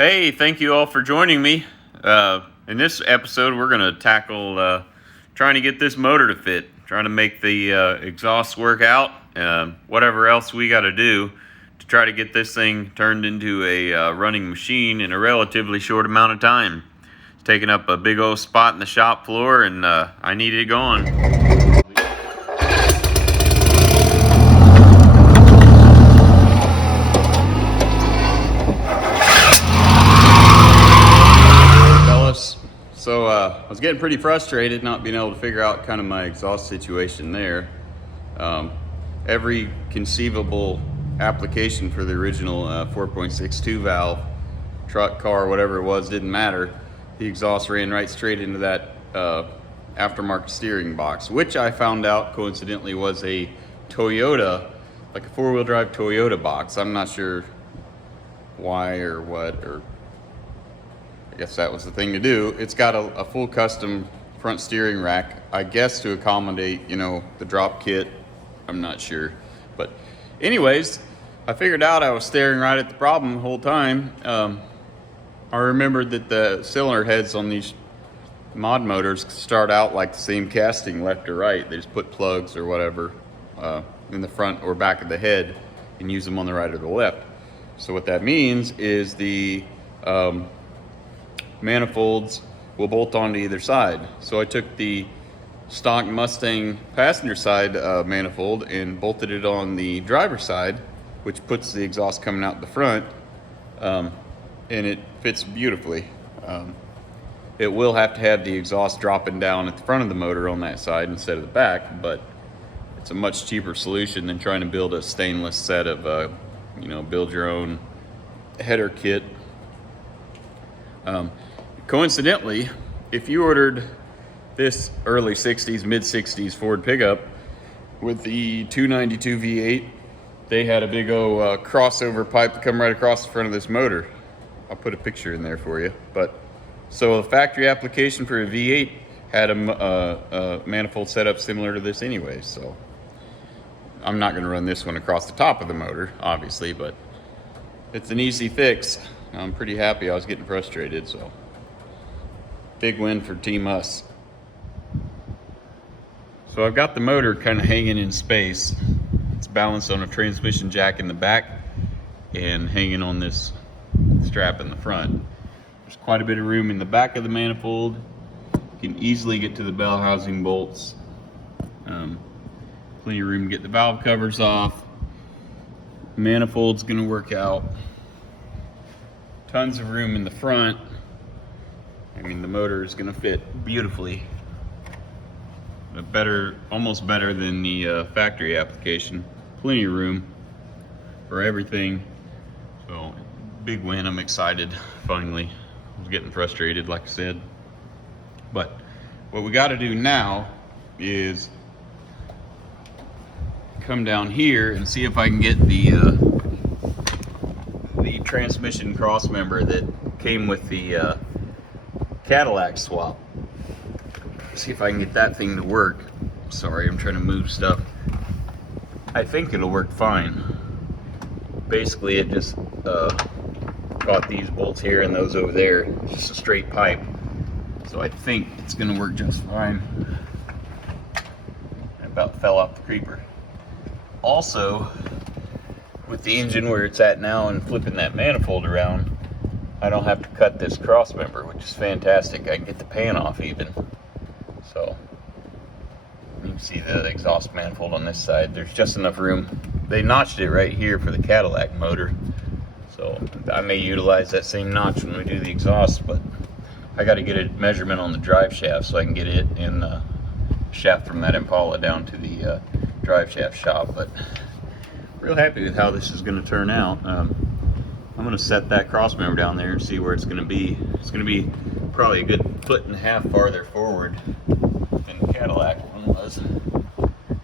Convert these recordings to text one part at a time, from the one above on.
Hey, thank you all for joining me. In this episode, we're going to tackle trying to get this motor to fit, trying to make the exhaust work out, whatever else we got to do to try to get this thing turned into a running machine in a relatively short amount of time. It's taking up a big old spot in the shop floor, and I need it gone. So I was getting pretty frustrated not being able to figure out kind of my exhaust situation there. Every conceivable application for the original 4.62 valve, truck, car, whatever it was, didn't matter. The exhaust ran right straight into that aftermarket steering box, which I found out coincidentally was a Toyota, like a four-wheel drive Toyota box. I'm not sure why or what, or I guess that was the thing to do. It's got a full custom front steering rack, I guess to accommodate, the drop kit. I'm not sure. But anyways, I figured out I was staring right at the problem the whole time. I remembered that the cylinder heads on these mod motors start out like the same casting, left or right. They just put plugs or whatever in the front or back of the head and use them on the right or the left. So what that means is the manifolds will bolt onto either side. So I took the stock Mustang passenger side manifold and bolted it on the driver's side, which puts the exhaust coming out the front, and it fits beautifully. It will have to have the exhaust dropping down at the front of the motor on that side instead of the back, but it's a much cheaper solution than trying to build a stainless set of build your own header kit. Coincidentally, if you ordered this early 60s, mid 60s Ford pickup with the 292 V8, they had a big old crossover pipe to come right across the front of this motor. I'll put a picture in there for you. But so the factory application for a V8 had a manifold setup similar to this anyway. So I'm not going to run this one across the top of the motor, obviously, but it's an easy fix. I'm pretty happy. I was getting frustrated, so big win for Team Us. So I've got the motor kind of hanging in space. It's balanced on a transmission jack in the back and hanging on this strap in the front. There's quite a bit of room in the back of the manifold. You can easily get to the bell housing bolts. Plenty of room to get the valve covers off. The manifold's going to work out. Tons of room in the front. The motor is going to fit beautifully. Almost better than the factory application. Plenty of room for everything. So, big win. I'm excited, finally. I was getting frustrated, like I said. But what we got to do now is come down here and see if I can get the transmission cross member that came with the Cadillac swap. See if I can get that thing to work. Sorry, I'm trying to move stuff. I think it'll work fine. Basically, it just caught these bolts here and those over there. It's just a straight pipe. So I think it's gonna work just fine. I about fell off the creeper. Also, with the engine where it's at now and flipping that manifold around, I don't have to cut this cross member, which is fantastic. I can get the pan off even. So you can see the exhaust manifold on this side. There's just enough room. They notched it right here for the Cadillac motor. So I may utilize that same notch when we do the exhaust, but I got to get a measurement on the drive shaft so I can get it in the shaft from that Impala down to the drive shaft shop. But real happy with how this is going to turn out. I'm going to set that cross member down there and see where it's going to be. It's going to be probably a good 1.5 feet farther forward than the Cadillac one was. It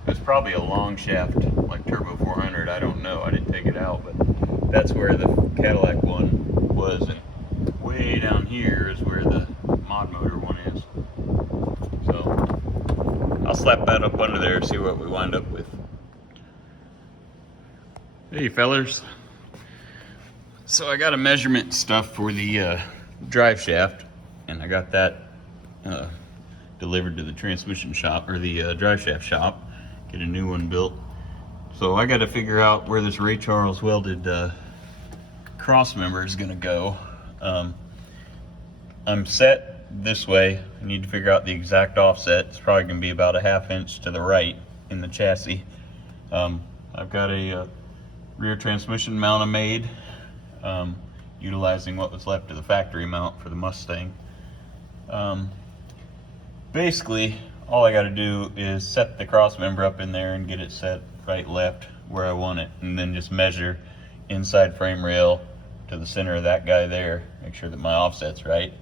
was probably a long shaft, like Turbo 400. I don't know. I didn't take it out, but that's where the Cadillac one was. And way down here is where the mod motor one is. So I'll slap that up under there and see what we wind up with. Hey, fellers. So I got a measurement stuff for the drive shaft, and I got that delivered to the transmission shop, or the drive shaft shop, get a new one built. So I got to figure out where this Ray Charles welded cross member is going to go. I'm set this way. I need to figure out the exact offset. It's probably going to be about a 1/2 inch to the right in the chassis. I've got a rear transmission mount I made, utilizing what was left of the factory mount for the Mustang. Basically, all I got to do is set the cross member up in there and get it set right, left, where I want it, and then just measure inside frame rail to the center of that guy there, make sure that my offset's right.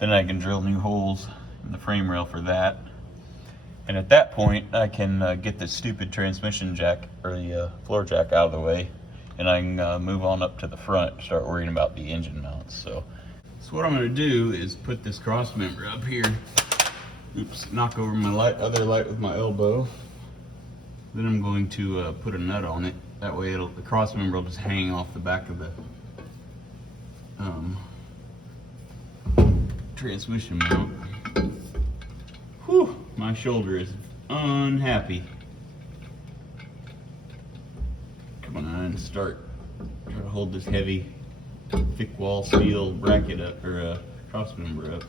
Then I can drill new holes in the frame rail for that. And at that point, I can get this stupid transmission jack, or the floor jack, out of the way, and I can move on up to the front, start worrying about the engine mounts. So what I'm going to do is put this cross member up here. Oops, knock over my other light with my elbow. Then I'm going to put a nut on it. That way the cross member will just hang off the back of the transmission mount. Whew, my shoulder is unhappy. Come on, start. Try to hold this heavy, thick wall steel bracket up, or cross member up.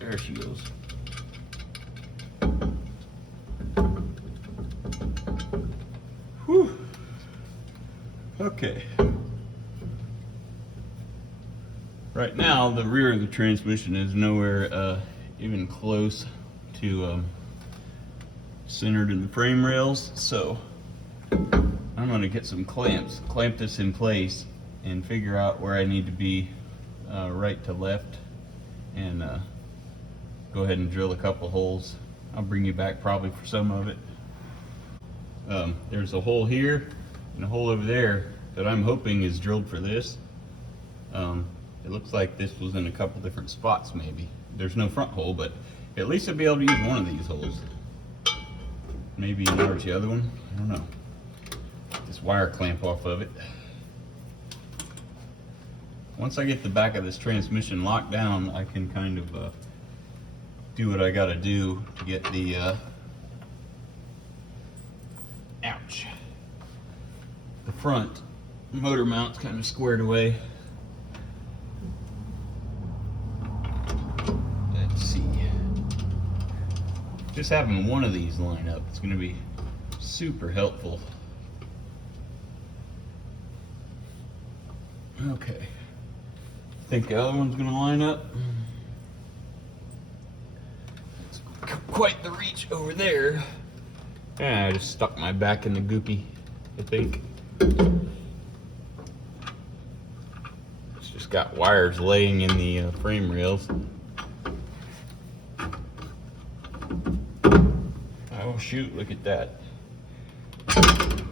There she goes. Whew. Okay. Right now, the rear of the transmission is nowhere even close to centered in the frame rails, so I'm going to get some clamps, clamp this in place, and figure out where I need to be right to left, and go ahead and drill a couple holes. I'll bring you back probably for some of it. There's a hole here and a hole over there that I'm hoping is drilled for this. It looks like this was in a couple different spots maybe. There's no front hole, but at least I'll be able to use one of these holes. Maybe enlarge the other one, I don't know. Get this wire clamp off of it. Once I get the back of this transmission locked down, I can kind of do what I gotta do to get the ouch, the front motor mount's kind of squared away. Let's see, just having one of these line up, it's going to be super helpful. Okay, I think the other one's going to line up. It's quite the reach over there. Yeah, I just stuck my back in the goopy, I think. It's just got wires laying in the frame rails. Oh shoot, look at that.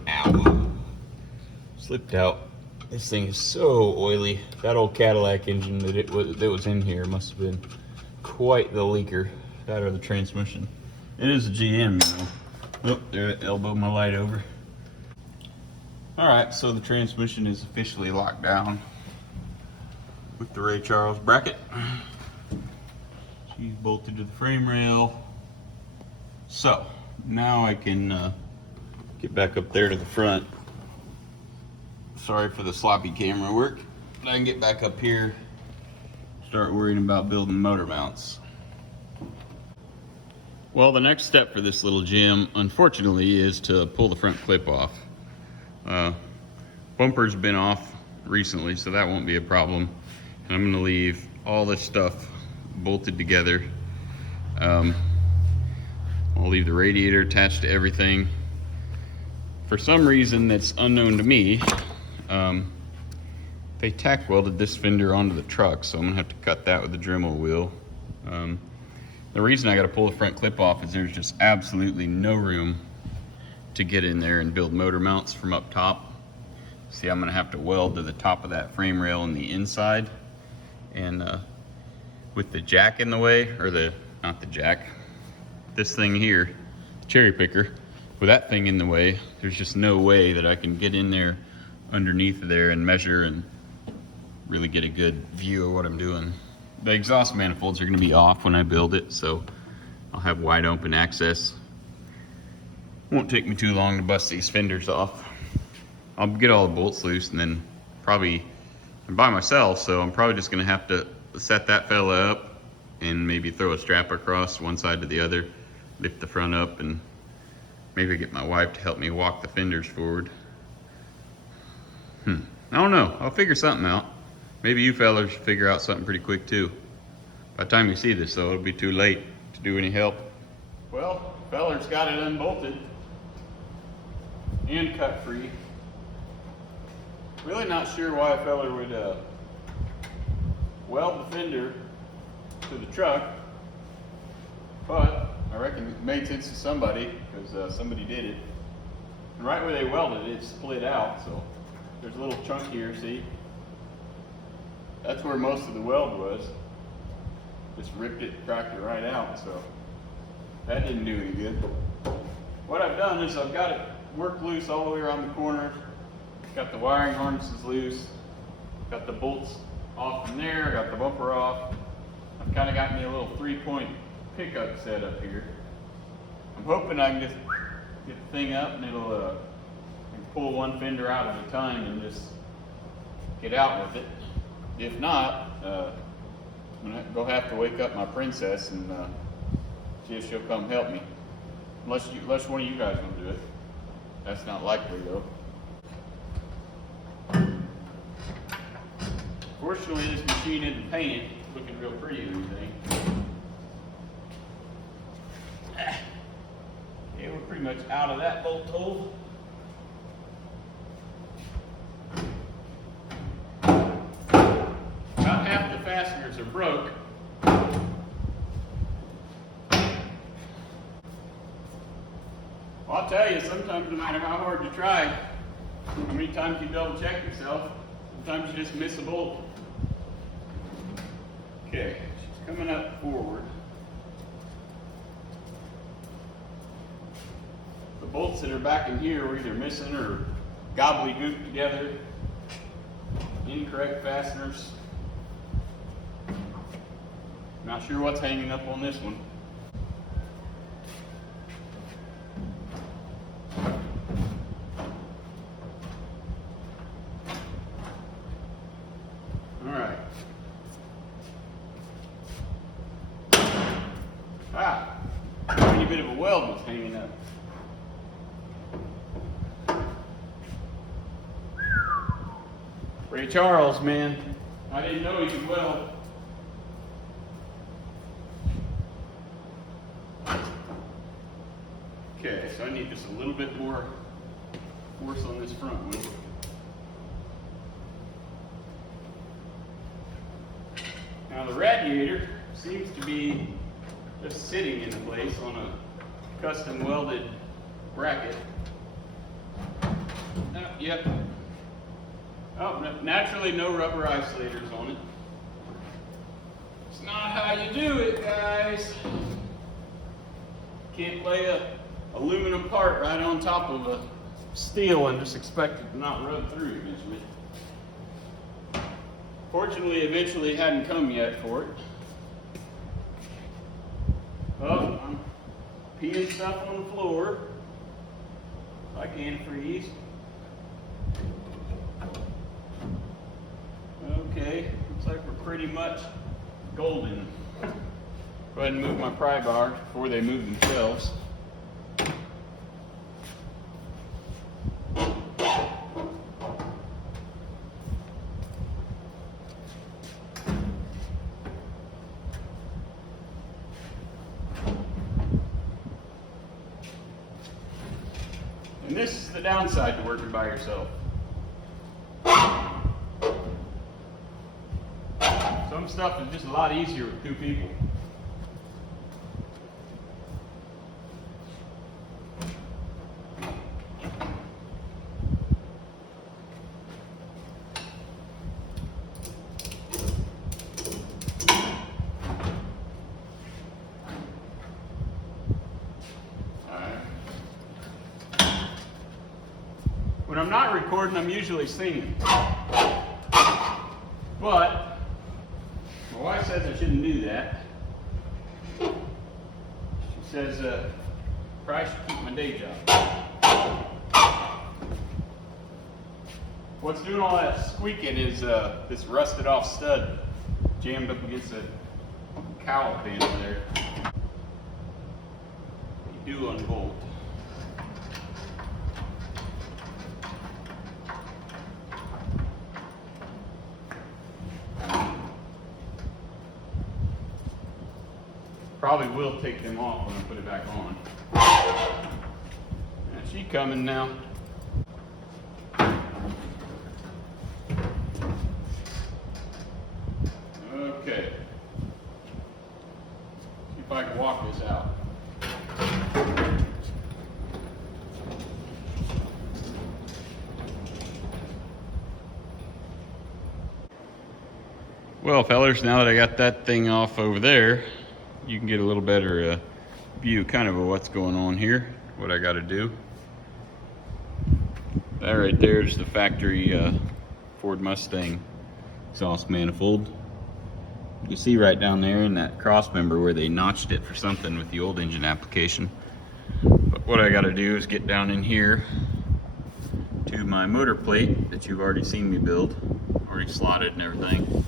Ow. Slipped out. This thing is so oily. That old Cadillac engine that was in here must have been quite the leaker. That or the transmission. It is a GM, you know. Oh, there, I elbowed my light over. Alright, so the transmission is officially locked down with the Ray Charles bracket. She's bolted to the frame rail. So, now I can get back up there to the front. Sorry for the sloppy camera work, but I can get back up here, start worrying about building motor mounts. Well, the next step for this little gem, unfortunately, is to pull the front clip off. Bumper's been off recently, so that won't be a problem. And I'm gonna leave all this stuff bolted together. I'll leave the radiator attached to everything. For some reason that's unknown to me, they tack welded this fender onto the truck, so I'm gonna have to cut that with a Dremel wheel. The reason I gotta pull the front clip off is there's just absolutely no room to get in there and build motor mounts from up top. See, I'm gonna have to weld to the top of that frame rail on the inside, and with the jack in the way, or not the jack, this thing here, cherry picker, with that thing in the way, there's just no way that I can get in there underneath there and measure and really get a good view of what I'm doing. The exhaust manifolds are going to be off when I build it, so I'll have wide open access. Won't take me too long to bust these fenders off. I'll get all the bolts loose, and then probably, I'm by myself, so I'm probably just going to have to set that fella up and maybe throw a strap across one side to the other, lift the front up, and maybe get my wife to help me walk the fenders forward. I don't know. I'll figure something out. Maybe you fellas should figure out something pretty quick too. By the time you see this, though, it'll be too late to do any help. Well, fellas got it unbolted and cut free. Really not sure why a feller would weld the fender to the truck, but I reckon it made sense to somebody, because somebody did it. And right where they welded it, it split out, so there's a little chunk here, see? That's where most of the weld was. Just ripped it, cracked it right out, so that didn't do any good. What I've done is I've got it worked loose all the way around the corner. Got the wiring harnesses loose. Got the bolts off from there, got the bumper off. I've kind of got me a little 3-point pickup set up here. I'm hoping I can just get the thing up and it'll I can pull one fender out at a time and just get out with it. If not, I'm gonna have to wake up my princess and see if she'll come help me. Unless one of you guys will do it. That's not likely though. Fortunately, this machine isn't painted, looking real pretty or anything. Yeah, we're pretty much out of that bolt hole. About half the fasteners are broke. Well, I'll tell you, sometimes no matter how hard you try, how many times you double check yourself, sometimes you just miss a bolt. Okay, she's coming up forward. The bolts that are back in here were either missing or gobbledygook together. Incorrect fasteners. Not sure what's hanging up on this one. Alright. A tiny bit of a weld was hanging up. Ray Charles, man. I didn't know he could weld. Okay, so I need just a little bit more force on this front one. Now the radiator seems to be just sitting in place on a custom welded bracket. Yep. Oh, naturally no rubber isolators on it. It's not how you do it, guys. Can't lay a aluminum part right on top of a steel and just expect it to not rub through eventually. Fortunately, eventually it hadn't come yet for it. Oh, I'm peeing stuff on the floor like antifreeze. Okay, looks like we're pretty much golden. Go ahead and move my pry bar before they move themselves. And this is the downside to working by yourself. Some stuff is just a lot easier with two people. recording, I'm usually singing. But my wife says I shouldn't do that. She says probably should keep my day job. What's doing all that squeaking is this rusted off stud jammed up against the cowl pin there. You do unbolt. Probably will take them off when I put it back on. Now she coming now. Okay. See if I can walk this out. Well, fellers, now that I got that thing off over there, you can get a little better view kind of what's going on here, what I got to do. That right there is the factory Ford Mustang exhaust manifold. You can see right down there in that cross member where they notched it for something with the old engine application. But what I got to do is get down in here to my motor plate that you've already seen me build, already slotted and everything.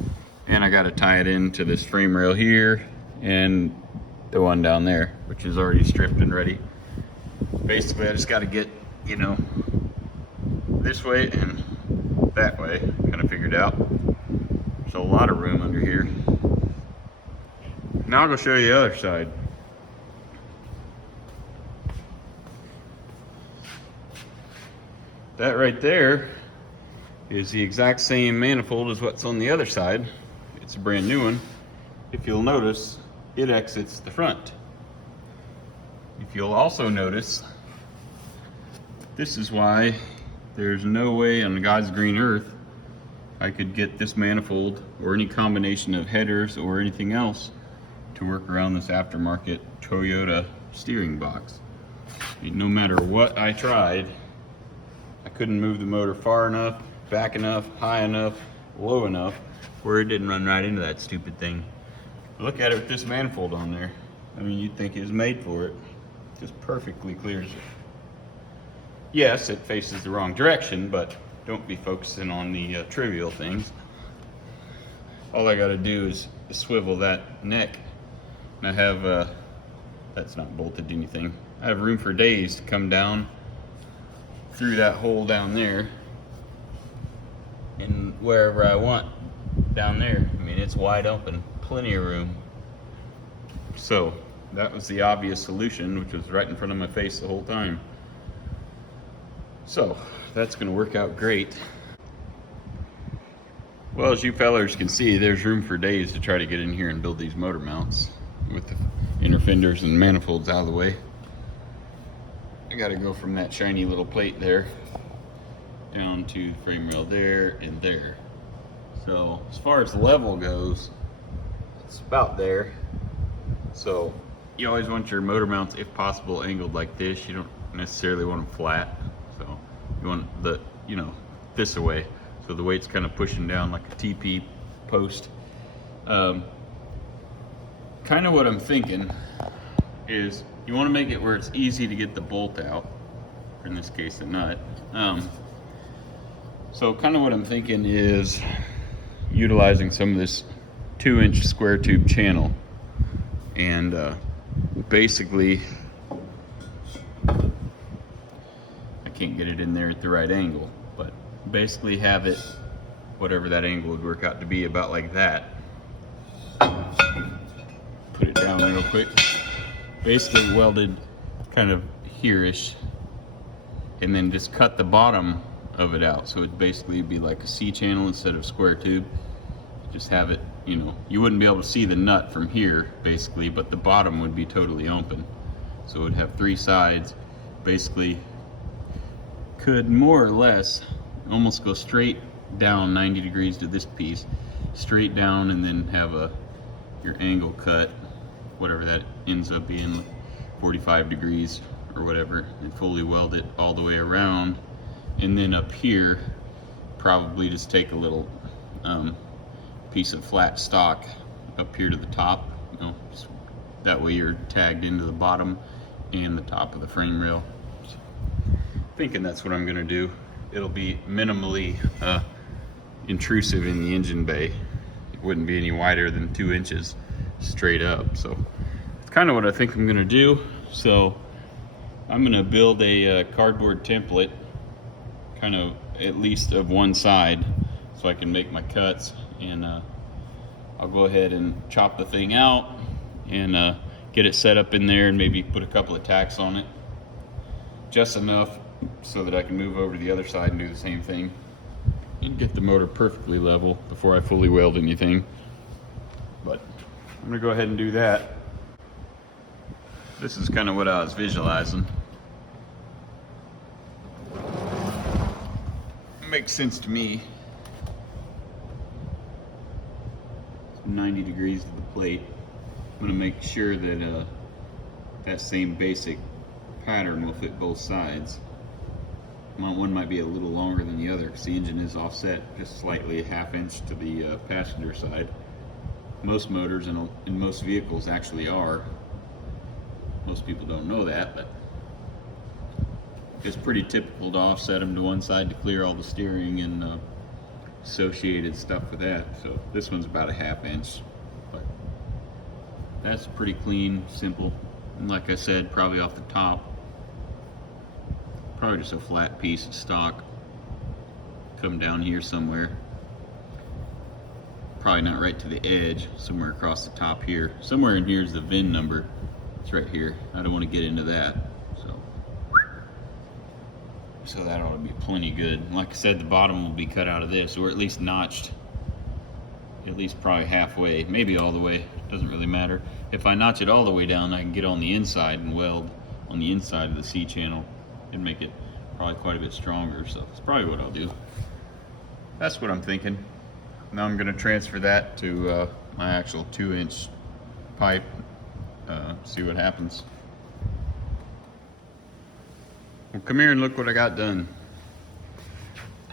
And I got to tie it into this frame rail here and the one down there, which is already stripped and ready. Basically, I just got to get, you know, this way and that way kind of figured out. There's a lot of room under here. Now I'll go show you the other side. That right there is the exact same manifold as what's on the other side. It's a brand new one. If you'll notice, it exits the front. If you'll also notice, this is why there's no way on God's green earth I could get this manifold or any combination of headers or anything else to work around this aftermarket Toyota steering box. I mean, no matter what I tried, I couldn't move the motor far enough, back enough, high enough, low enough where it didn't run right into that stupid thing. Look at it with this manifold on there. I mean, you'd think it was made for it. Just perfectly clears it. Yes, it faces the wrong direction, but don't be focusing on the trivial things. All I gotta do is swivel that neck. And I have, that's not bolted to anything. I have room for days to come down through that hole down there and wherever I want down there. I mean, it's wide open, plenty of room. So that was the obvious solution, which was right in front of my face the whole time. So that's going to work out great. Well, as you fellers can see, there's room for days to try to get in here and build these motor mounts with the inner fenders and manifolds out of the way. I got to go from that shiny little plate there down to the frame rail there and there. So as far as level goes, it's about there. So you always want your motor mounts, if possible, angled like this. You don't necessarily want them flat. So you want the, you know, this away. So the weight's kind of pushing down like a TP post. Kind of what I'm thinking is you want to make it where it's easy to get the bolt out, or in this case the nut. So kind of what I'm thinking is utilizing some of this 2-inch square tube channel and basically I can't get it in there at the right angle, but basically have it whatever that angle would work out to be, about like that. Put it down real quick, basically welded kind of here-ish, and then just cut the bottom of it out, so it'd basically be like a C channel instead of square tube. Just have it, you know, you wouldn't be able to see the nut from here basically, but the bottom would be totally open, so it would have 3 sides. Basically could more or less almost go straight down 90 degrees to this piece, straight down, and then have your angle cut, whatever that ends up being, 45 degrees or whatever, and fully weld it all the way around, And then up here, probably just take a little piece of flat stock up here to the top. That way you're tagged into the bottom and the top of the frame rail. So, thinking that's what I'm gonna do. It'll be minimally intrusive in the engine bay. It wouldn't be any wider than 2 inches straight up. So it's kind of what I think I'm gonna do. So I'm gonna build a cardboard template, kind of at least of one side, so I can make my cuts, and I'll go ahead and chop the thing out and get it set up in there, and maybe put a couple of tacks on it, just enough so that I can move over to the other side and do the same thing and get the motor perfectly level before I fully weld anything. But I'm gonna go ahead and do that. This is kind of what I was visualizing. It makes sense to me. 90 degrees to the plate. I'm going to make sure that that same basic pattern will fit both sides. One might be a little longer than the other because the engine is offset just slightly, a ½ inch to the passenger side. Most motors in most vehicles actually are. Most people don't know that, but it's pretty typical to offset them to one side to clear all the steering and associated stuff with that. So this one's about a ½ inch, but that's pretty clean, simple. And like I said, probably off the top, probably just a flat piece of stock. Come down here somewhere. Probably not right to the edge, somewhere across the top here. Somewhere in here is the VIN number. It's right here. I don't want to get into that. So that ought to be plenty good. Like I said, the bottom will be cut out of this, or at least notched, at least probably halfway, maybe all the way, doesn't really matter. If I notch it all the way down, I can get on the inside and weld on the inside of the C channel and make it probably quite a bit stronger. So that's probably what I'll do. That's what I'm thinking. Now I'm gonna transfer that to my actual 2-inch pipe, see what happens. Well, come here and look what I got done.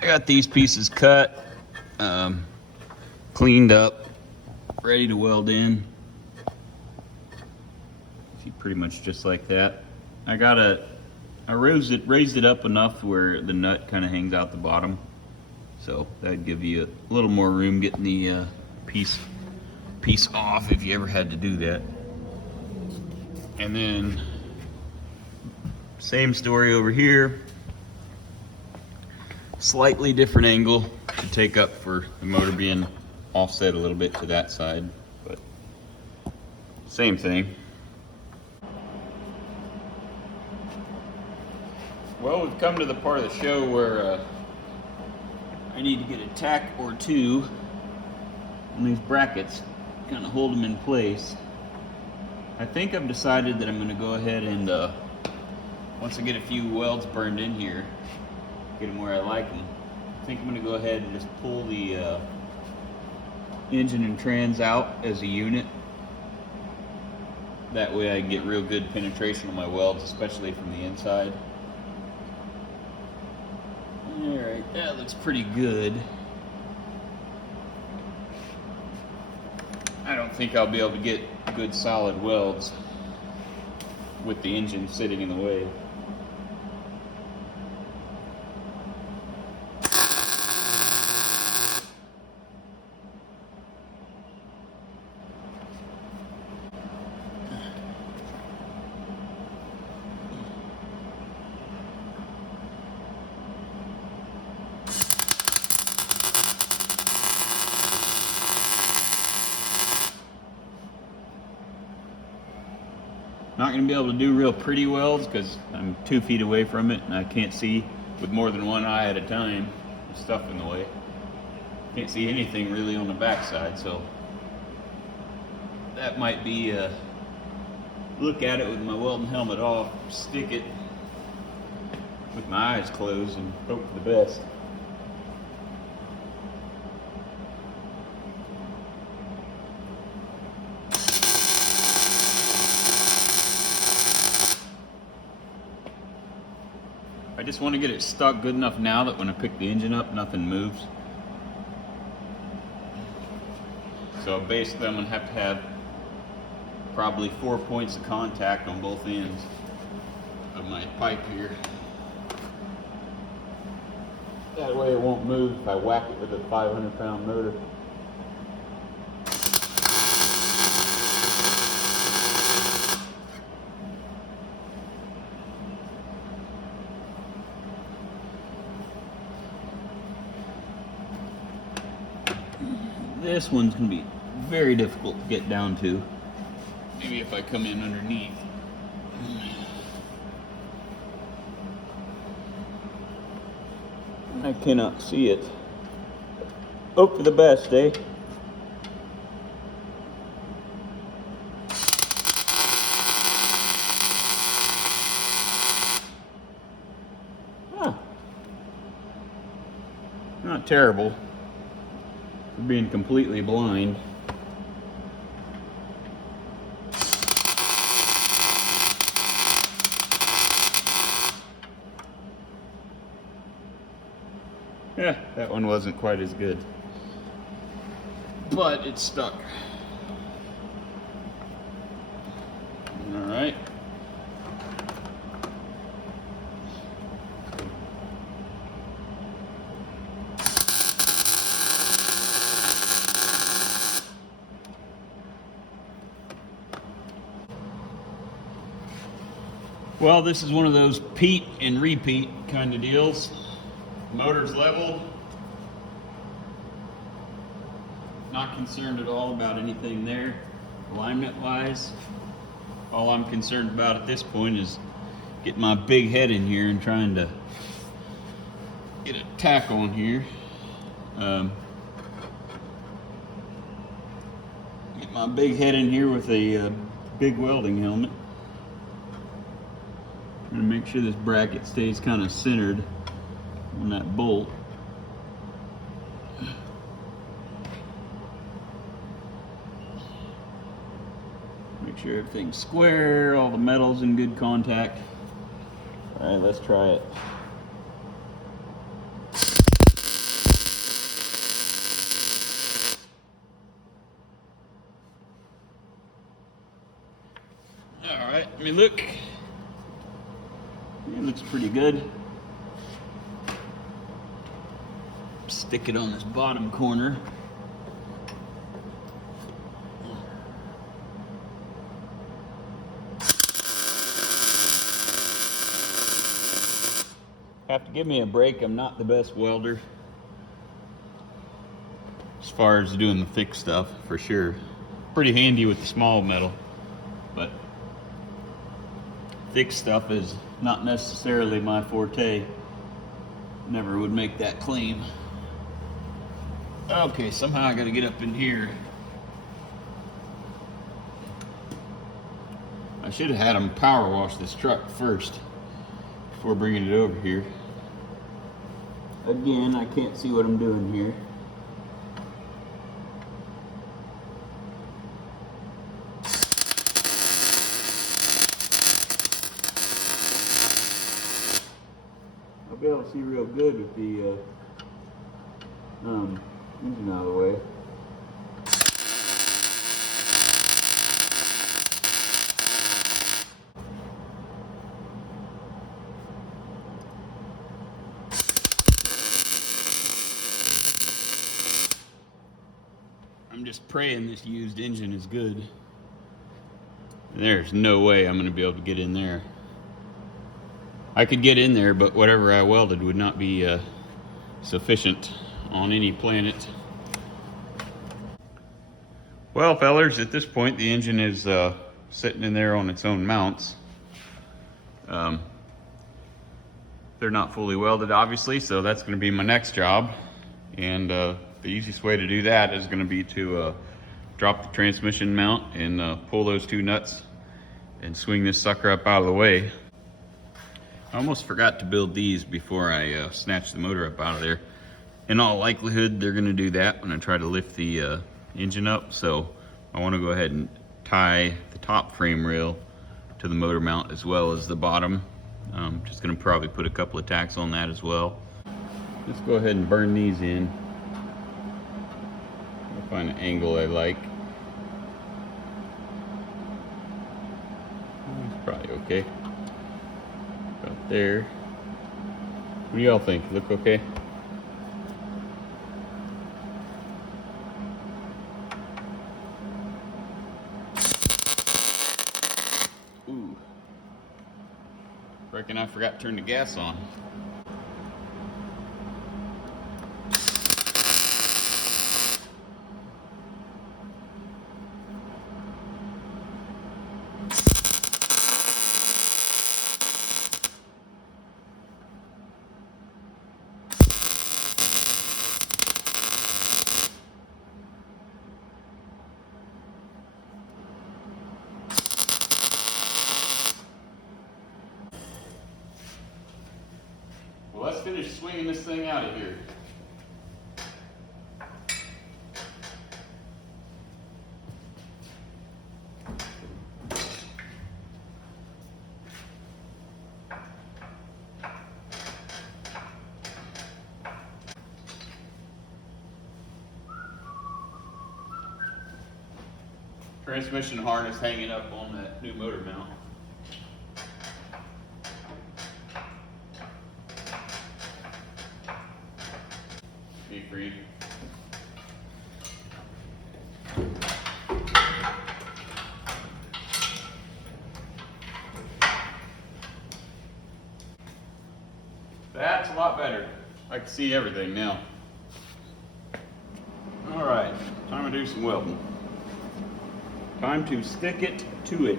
I got these pieces cut, cleaned up, ready to weld in. See, pretty much just like that. I raised it up enough where the nut kind of hangs out the bottom. So that'd give you a little more room getting the piece off if you ever had to do that. And then same story over here. Slightly different angle to take up for the motor being offset a little bit to that side, but same thing. Well, we've come to the part of the show where I need to get a tack or two on these brackets, kind of hold them in place. I think I've decided that I'm going to go ahead and once I get a few welds burned in here, get them where I like them, I think I'm going to go ahead and just pull the engine and trans out as a unit. That way I can get real good penetration on my welds, especially from the inside. Alright, that looks pretty good. I don't think I'll be able to get good solid welds with the engine sitting in the way. Not going to be able to do real pretty welds because I'm 2 feet away from it and I can't see with more than one eye at a time. There's stuff in the way. Can't see anything really on the backside, so that might be look at it with my welding helmet off, stick it with my eyes closed and hope for the best. I just want to get it stuck good enough now that when I pick the engine up, nothing moves. So basically I'm going to have probably 4 points of contact on both ends of my pipe here. That way it won't move if I whack it with a 500-pound motor. This one's going to be very difficult to get down to. Maybe if I come in underneath. I cannot see it. Hope for the best, eh? Huh. Not terrible. For being completely blind. Yeah, that one wasn't quite as good. But it's stuck. All right. Well, this is one of those Pete and repeat kind of deals. Motor's leveled. Not concerned at all about anything there, alignment wise. All I'm concerned about at this point is getting my big head in here and trying to get a tack on here. Get my big head in here with a big welding helmet. I'm gonna make sure this bracket stays kind of centered on that bolt. Make sure everything's square, all the metal's in good contact. All right, let's try it. All right, let me look. It looks pretty good. Stick it on this bottom corner. Have to give me a break. I'm not the best welder as far as doing the thick stuff, for sure. Pretty handy with the small metal, but thick stuff is not necessarily my forte. Never would make that claim. Okay, somehow I gotta get up in here. I should have had them power wash this truck first before bringing it over here. Again, I can't see what I'm doing here. I'll be able to see real good with the engine out of the way. I'm just praying this used engine is good. There's no way I'm going to be able to get in there. I could get in there, but whatever I welded would not be sufficient on any planet. Well, fellers, at this point the engine is sitting in there on its own mounts. They're not fully welded, obviously, so that's going to be my next job. And the easiest way to do that is going to be to drop the transmission mount and pull those two nuts and swing this sucker up out of the way. I almost forgot to build these before I snatched the motor up out of there. In all likelihood, they're going to do that when I try to lift the engine up. So I want to go ahead and tie the top frame rail to the motor mount as well as the bottom. Just gonna probably put a couple of tacks on that as well. Let's go ahead and burn these in. I'll find an angle I like. It's probably okay. About there. What do y'all think? Look okay? Ooh. Reckon I forgot to turn the gas on. Well, let's finish swinging this thing out of here. Transmission harness hanging up on that new motor mount. Be free. That's a lot better. I can see everything now. All right, time to do some welding. Time to stick it to it.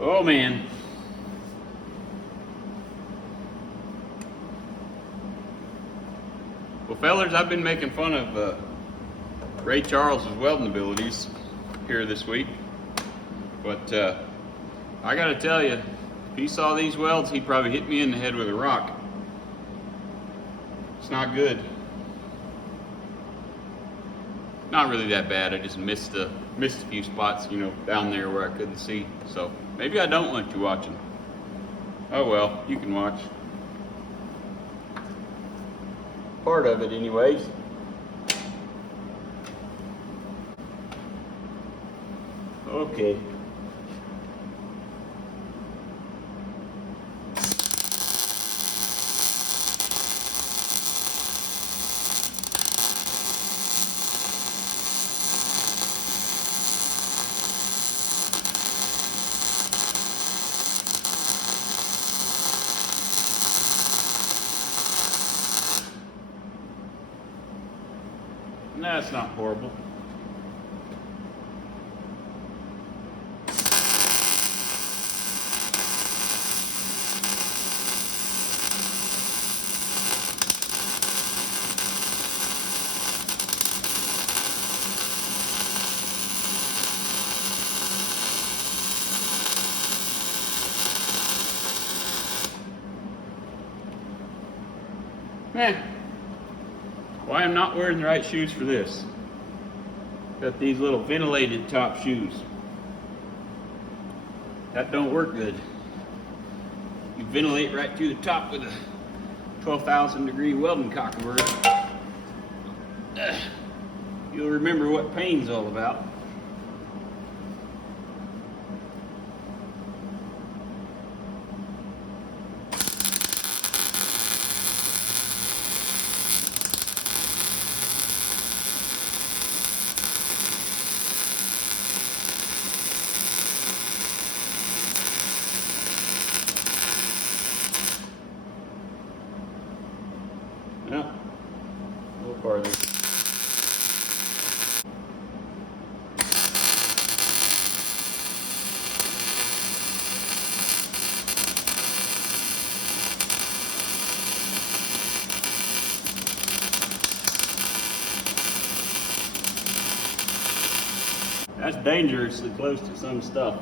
Oh man. Well, fellers, I've been making fun of Ray Charles's welding abilities here this week, but I gotta tell you, if he saw these welds, he'd probably hit me in the head with a rock. It's not good. Not really that bad. I just missed a few spots, you know, down there where I couldn't see. So maybe I don't want you watching. Oh well, you can watch. Part of it anyways. Okay. That's not horrible. Why I'm not wearing the right shoes for this. Got these little ventilated top shoes. That don't work good. You ventilate right to the top with a 12,000 degree welding cockwork. You'll remember what pain's all about. Yeah, a little farther. That's dangerously close to some stuff.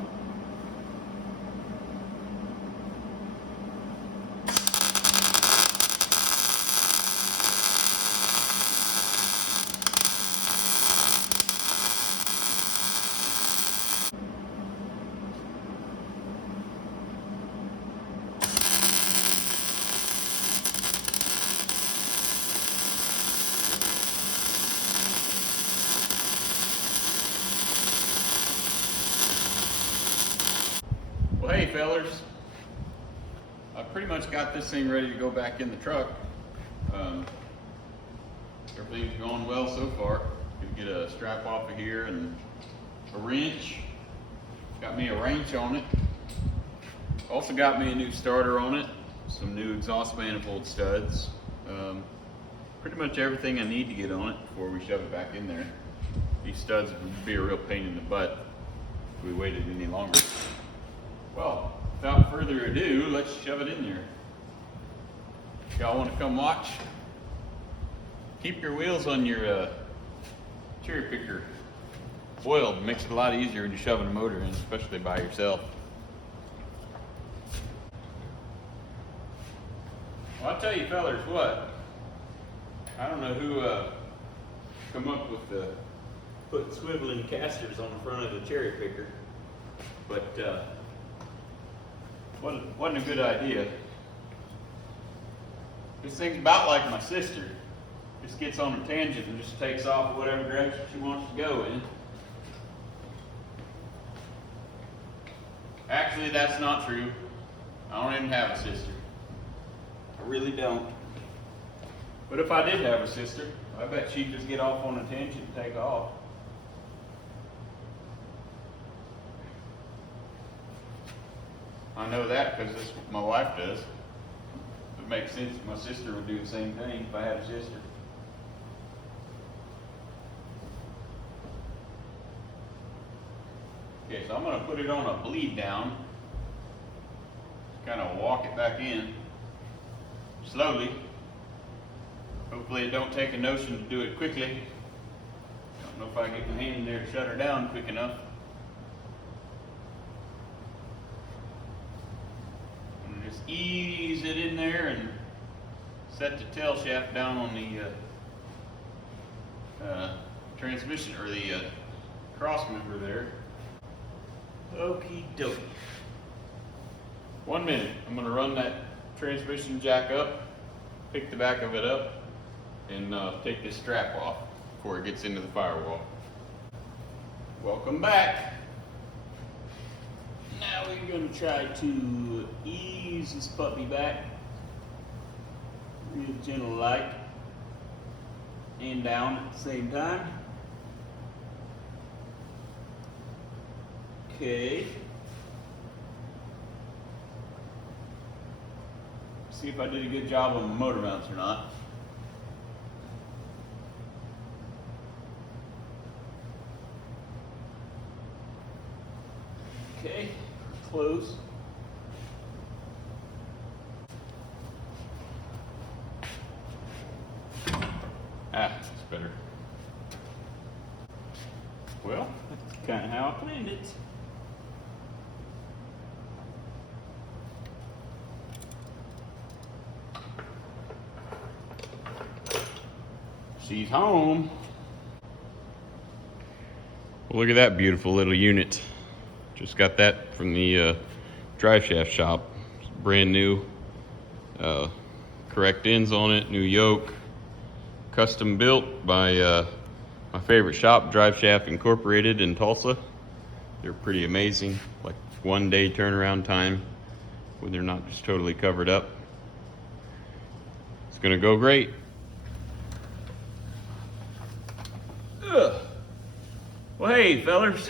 fellers, I pretty much got this thing ready to go back in the truck. Everything's going well so far. Gonna get a strap off of here and a wrench. Got me a wrench on it. Also got me a new starter on it. Some new exhaust manifold studs. Pretty much everything I need to get on it before we shove it back in there. These studs would be a real pain in the butt if we waited any longer. Well, without further ado, let's shove it in there. Y'all want to come watch? Keep your wheels on your cherry picker oiled. It makes it a lot easier when you're shoving a motor in, especially by yourself. Well, I'll tell you fellers what, I don't know who come up with the put swiveling casters on the front of the cherry picker, but wasn't a good idea. This thing's about like my sister. Just gets on a tangent and just takes off whatever direction she wants to go in. Actually, that's not true. I don't even have a sister. I really don't. But if I did have a sister, I bet she'd just get off on a tangent and take off. I know that because that's what my wife does. It makes sense. My sister would do the same thing if I had a sister. Okay, so I'm going to put it on a bleed down. Kind of walk it back in slowly. Hopefully it don't take a notion to do it quickly. Don't know if I can get my hand in there to shut her down quick enough. I'm going to just ease it in there and set the tail shaft down on the transmission, or the cross member there. Okie dokie. 1 minute. I'm going to run that transmission jack up, pick the back of it up, and take this strap off before it gets into the firewall. Welcome back. Now we're going to try to ease this puppy back, real gentle like, and down at the same time. Okay. See if I did a good job on the motor mounts or not. Okay, close. That's better. Well, that's kind of how I planned it. She's home. Well, look at that beautiful little unit. Just got that from the driveshaft shop. It's brand new. Correct ends on it, new yoke. Custom built by my favorite shop, Driveshaft Incorporated in Tulsa. They're pretty amazing, like 1 day turnaround time when they're not just totally covered up. It's gonna go great. Well, hey, fellers,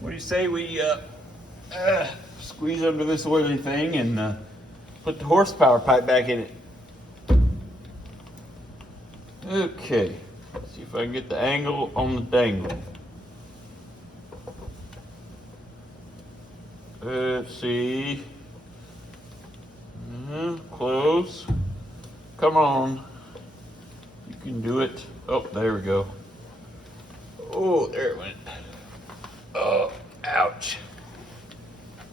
what do you say we squeeze under this oily thing and put the horsepower pipe back in it? Okay, let's see if I can get the angle on the dangle. Let's see. Close. Come on. You can do it. Oh, there we go. Oh, there it went. Oh, ouch.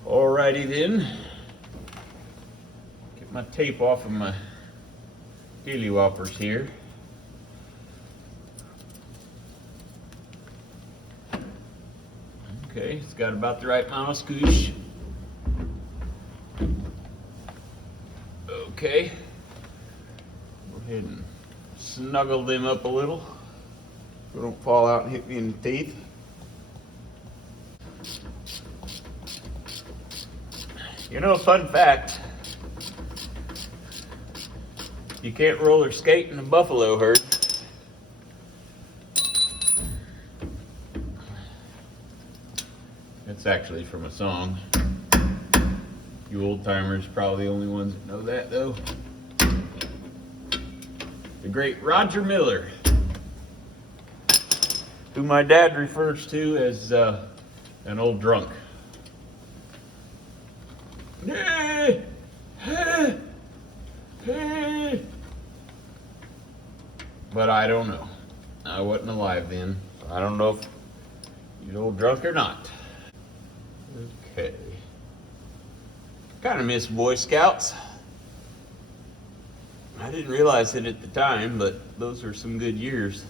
Alrighty then. Get my tape off of my dilly whoppers here. Okay, it's got about the right amount of scoosh. Okay. Go ahead and snuggle them up a little so they don't fall out and hit me in the teeth. You know, fun fact, you can't roller skate in a buffalo herd. That's actually from a song. You old timers probably the only ones that know that though. The great Roger Miller, who my dad refers to as an old drunk. But I don't know. I wasn't alive then. I don't know if he's old drunk or not. Okay. Kind of miss Boy Scouts. I didn't realize it at the time, but those are some good years.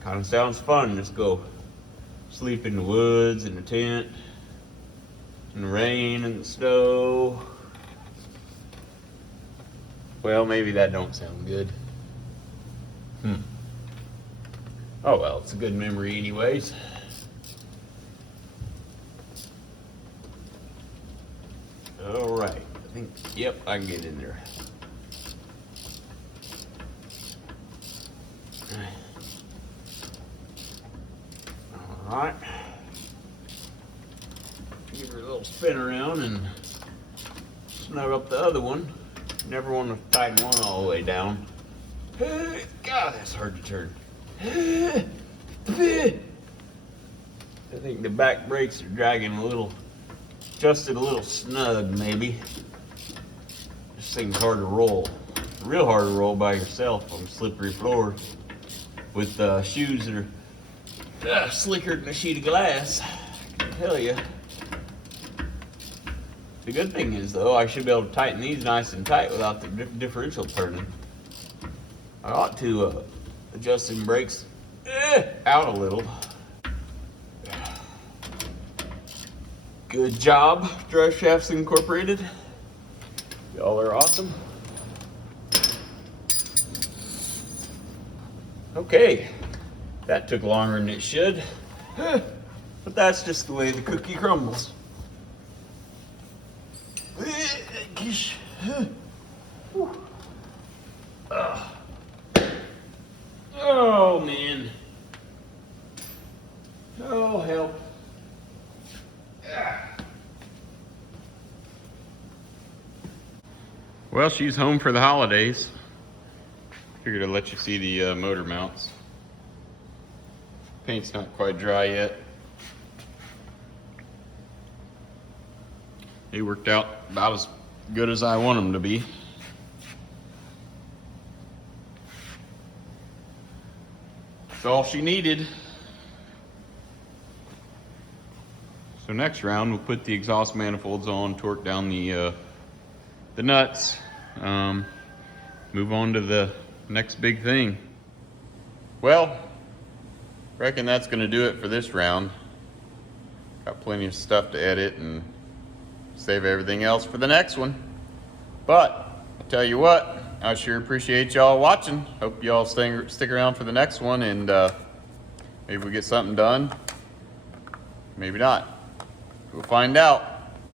Kind of sounds fun. Just go sleep in the woods, in a tent, in the rain and the snow. Well, maybe that don't sound good. Oh well, it's a good memory anyways. All right, I think, yep, I can get in there. All right. Give her a little spin around and snug up the other one. Never want to tighten one all the way down. God, that's hard to turn. I think the back brakes are dragging a little, just a little snug maybe. This thing's hard to roll. Real hard to roll by yourself on slippery floor with shoes that are slicker than a sheet of glass, I can tell you. The good thing is though, I should be able to tighten these nice and tight without the differential turning. I ought to adjust some brakes out a little. Good job, Driveshafts Incorporated. Y'all are awesome. Okay, that took longer than it should, but that's just the way the cookie crumbles. Oh man. Oh help. Well, she's home for the holidays. Figured I'd let you see the motor mounts. Paint's not quite dry yet. They worked out about as good as I want them to be. That's all she needed. So next round, we'll put the exhaust manifolds on, torque down the nuts, move on to the next big thing. Well, reckon that's gonna do it for this round. Got plenty of stuff to edit and save everything else for the next one. But I tell you what, I sure appreciate y'all watching. Hope y'all stick around for the next one, and maybe we get something done. Maybe not. We'll find out.